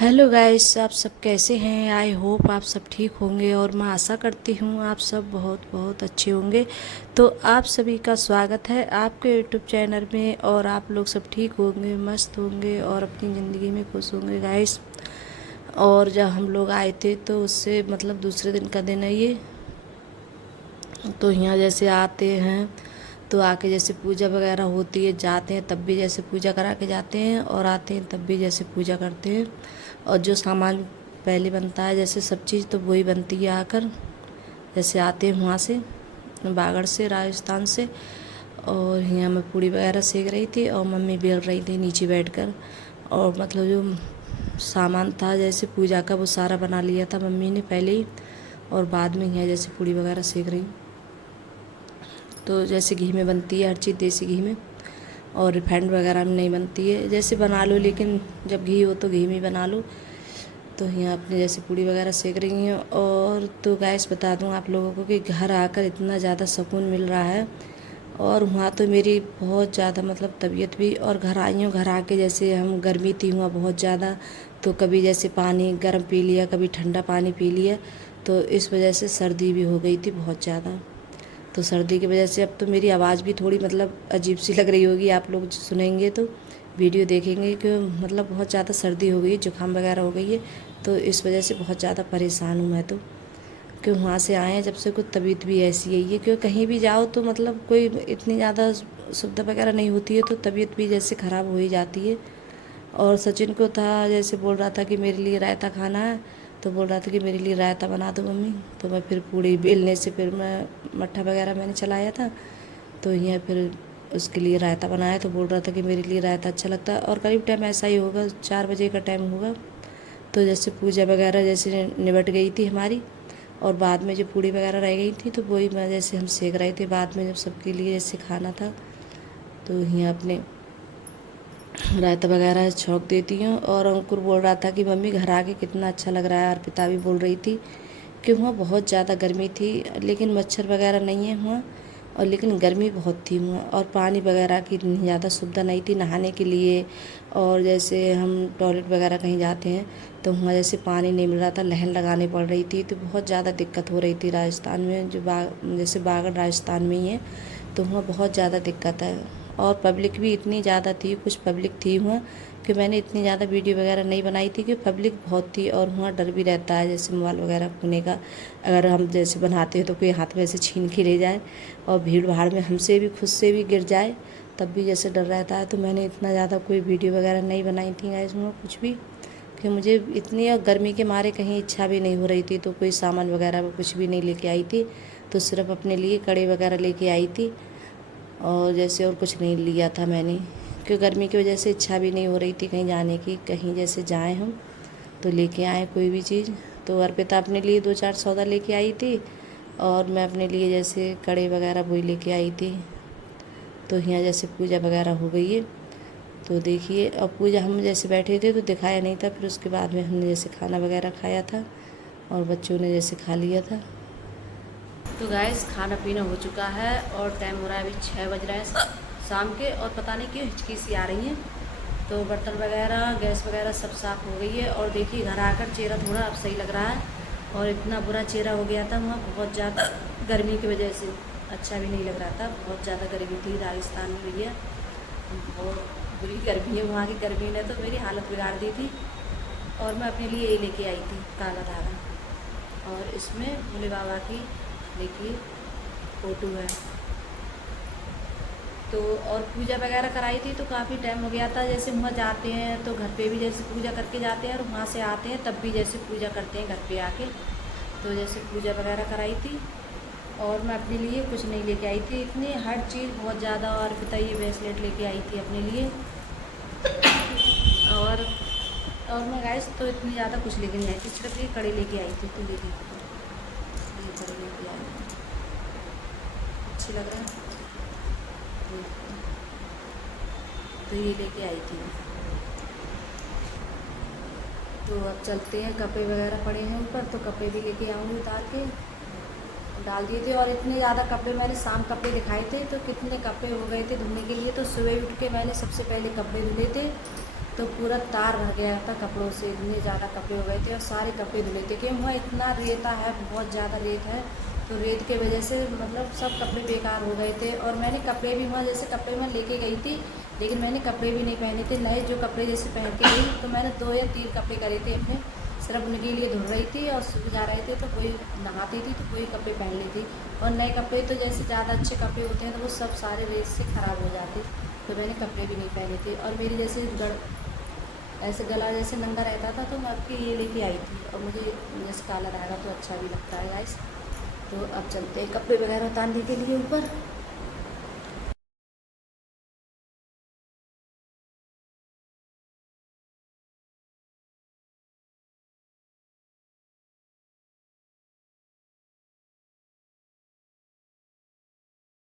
Hello guys, आप सब कैसे हैं। आई होप आप सब ठीक होंगे और मैं आशा करती हूँ आप सब बहुत बहुत अच्छे होंगे। तो आप सभी का स्वागत है आपके यूट्यूब चैनल में और आप लोग सब ठीक होंगे, मस्त होंगे और अपनी ज़िंदगी में खुश होंगे गाइस। और जब हम लोग आए थे तो उससे मतलब दूसरे दिन का दिन है ये। तो यहाँ जैसे आते हैं तो आके जैसे पूजा वगैरह होती है, जाते हैं तब भी जैसे पूजा करा के जाते हैं और आते हैं तब भी जैसे पूजा करते हैं। और जो सामान पहले बनता है जैसे सब चीज़ तो वही बनती है आकर। जैसे आते हैं वहाँ से बागड़ से, राजस्थान से। और यहाँ मैं पूड़ी वगैरह सेक रही थी और मम्मी बेल रही थी नीचे बैठकर। और मतलब जो सामान था जैसे पूजा का वो सारा बना लिया था मम्मी ने पहले ही। और बाद में यहाँ जैसे पूड़ी वगैरह सेक रही। तो जैसे घी में बनती है हर चीज़, देसी घी में, और रिफाइंड वगैरह में नहीं बनती है। जैसे बना लो, लेकिन जब घी हो तो घी में बना लो। तो यहाँ अपने जैसे पूड़ी वगैरह सेक रही हैं। और तो गैस बता दूँ आप लोगों को कि घर आकर इतना ज़्यादा सुकून मिल रहा है। और वहाँ तो मेरी बहुत ज़्यादा मतलब तबीयत भी, और घर आई हूँ, घर आके जैसे हम गर्मी थी वहाँ बहुत ज़्यादा, तो कभी जैसे पानी गर्म पी लिया, कभी ठंडा पानी पी लिया, तो इस वजह से सर्दी भी हो गई थी बहुत ज़्यादा। तो सर्दी की वजह से अब तो मेरी आवाज़ भी थोड़ी मतलब अजीब सी लग रही होगी, आप लोग सुनेंगे तो वीडियो देखेंगे कि मतलब बहुत ज़्यादा सर्दी हो गई है, जुकाम वगैरह हो गई है। तो इस वजह से बहुत ज़्यादा परेशान हूँ मैं तो। क्यों वहाँ से आए हैं जब से कुछ तबीयत भी ऐसी है, क्यों कहीं भी जाओ तो मतलब कोई इतनी ज़्यादा सुविधा वगैरह नहीं होती है तो तबीयत भी जैसे ख़राब हो ही जाती है। और सचिन को था जैसे बोल रहा था कि मेरे लिए रायता खाना है, तो बोल रहा था कि मेरे लिए रायता बना दो मम्मी। तो मैं फिर पूड़ी बेलने से फिर मैं मट्ठा वगैरह मैंने चलाया था, तो यहाँ फिर उसके लिए रायता बनाया। तो बोल रहा था कि मेरे लिए रायता अच्छा लगता है। और करीब टाइम ऐसा ही होगा, 4 बजे का टाइम होगा। तो जैसे पूजा वगैरह जैसे निबट गई थी हमारी, और बाद में जो पूड़ी वगैरह रह गई थी तो वही मैं जैसे हम सेक रहे थे बाद में, जब सबके लिए जैसे खाना था। तो यहाँ अपने रायता वगैरह छौंक देती हूँ। और अंकुर बोल रहा था कि मम्मी घर आके कितना अच्छा लग रहा है। अर्पिता भी बोल रही थी कि वहाँ बहुत ज़्यादा गर्मी थी, लेकिन मच्छर वगैरह नहीं है वहाँ, और लेकिन गर्मी बहुत थी वहाँ। और पानी वगैरह की इतनी ज़्यादा सुविधा नहीं थी नहाने के लिए। और जैसे हम टॉयलेट वगैरह कहीं जाते हैं तो वहाँ जैसे पानी नहीं मिल रहा था, लाइन लगानी पड़ रही थी, तो बहुत ज़्यादा दिक्कत हो रही थी राजस्थान में। जो जैसे बागड़ राजस्थान में ही है, तो वहाँ बहुत ज़्यादा दिक्कत है। और पब्लिक भी इतनी ज़्यादा थी, कुछ पब्लिक थी वहाँ, कि मैंने इतनी ज़्यादा वीडियो वगैरह नहीं बनाई थी कि पब्लिक बहुत थी। और वहाँ डर भी रहता है जैसे मोबाइल वगैरह खोने का, अगर हम जैसे बनाते हैं तो कोई हाथ में से छीन के ले जाए और भीड़ भाड़ में हमसे भी खुद से भी गिर जाए, तब भी जैसे डर रहता है। तो मैंने इतना ज़्यादा कोई वीडियो वगैरह नहीं बनाई थी गाइस वहाँ कुछ भी, कि मुझे इतनी गर्मी के मारे कहीं इच्छा भी नहीं हो रही थी। तो कोई सामान वगैरह कुछ भी नहीं लेके आई थी, तो सिर्फ अपने लिए कड़े वगैरह लेके आई थी। और जैसे और कुछ नहीं लिया था मैंने, क्योंकि गर्मी की वजह से इच्छा भी नहीं हो रही थी कहीं जाने की, कहीं जैसे जाएं हम तो लेके आए कोई भी चीज़। तो अर्पिता अपने लिए 2-4 सौदा लेके आई थी, और मैं अपने लिए जैसे कड़े वगैरह वही लेके आई थी। तो यहाँ जैसे पूजा वगैरह हो गई है, तो देखिए। और पूजा हम जैसे बैठे थे तो दिखाया नहीं था, फिर उसके बाद में हमने जैसे खाना वगैरह खाया था और बच्चों ने जैसे खा लिया था। तो गैस खाना पीना हो चुका है और टाइम हो रहा है अभी 6 बज रहा है शाम के। और पता नहीं क्यों हिचकी सी आ रही है। तो बर्तन वगैरह गैस वगैरह सब साफ़ हो गई है। और देखिए घर आकर चेहरा थोड़ा अब सही लग रहा है, और इतना बुरा चेहरा हो गया था वहाँ बहुत ज़्यादा गर्मी की वजह से, अच्छा भी नहीं लग रहा था। बहुत ज़्यादा गर्मी थी राजस्थान में भैया, बहुत बुरी गर्मी है वहाँ की। गर्मी ने तो मेरी हालत बिगाड़ दी थी। और मैं अपने लिए ये लेके आई थी काला धागा, और इसमें भोले बाबा की देखिए फ़ोटो है। तो और पूजा वगैरह कराई थी तो काफ़ी टाइम हो गया था। जैसे वहाँ जाते हैं तो घर पे भी जैसे पूजा करके जाते हैं, और वहाँ से आते हैं तब भी जैसे पूजा करते हैं घर पे आके। तो जैसे पूजा वगैरह कराई थी, और मैं अपने लिए कुछ नहीं लेके आई थी इतनी, हर चीज़ बहुत ज़्यादा। और पिता ये ब्रेसलेट लेके आई थी अपने लिए। और और मैं गैस तो इतनी ज़्यादा कुछ लेके नहीं आई थी, सिर्फ ये कड़े लेके आई थी। तो लेके ये कड़े लेके आई थी, अच्छी लग रहा है तो ये लेके आई थी। तो अब चलते हैं, कपड़े वगैरह पड़े हैं ऊपर, तो कपड़े भी लेके आऊँगी उतार के, डाल दिए थे। और इतने ज़्यादा कपड़े मैंने शाम कपड़े दिखाए थे तो कितने कपड़े हो गए थे धुलने के लिए। तो सुबह उठ के मैंने सबसे पहले कपड़े धुले थे। तो पूरा तार भर गया था कपड़ों से, इतने ज़्यादा कपड़े हो गए थे और सारे कपड़े धुले थे क्योंकि वहाँ इतना रेता है, बहुत ज़्यादा रेत है। तो रेत के वजह से मतलब सब कपड़े बेकार हो गए थे। और मैंने कपड़े भी वहाँ जैसे कपड़े मैं लेके गई थी, लेकिन मैंने कपड़े भी नहीं पहने थे नए। जो कपड़े जैसे पहन के गई तो मैंने 2 या 3 कपड़े करे थे अपने, सिर्फ उनके लिए धुल रही थी और सुबह जा रहे थे तो कोई नहाती थी तो कोई कपड़े पहन ली थी। और नए कपड़े तो जैसे ज़्यादा अच्छे कपड़े होते हैं तो वो सब सारे रेत से ख़राब हो जाते, तो मैंने कपड़े भी नहीं पहने थे। और मेरी जैसे ऐसे गला जैसे नंगा रहता था तो मैं आपकी ये लेके आई थी, और मुझे जैसे काला रहेगा तो अच्छा भी लगता है गाइस। तो अब चलते हैं कपड़े वगैरह उतारने के लिए ऊपर।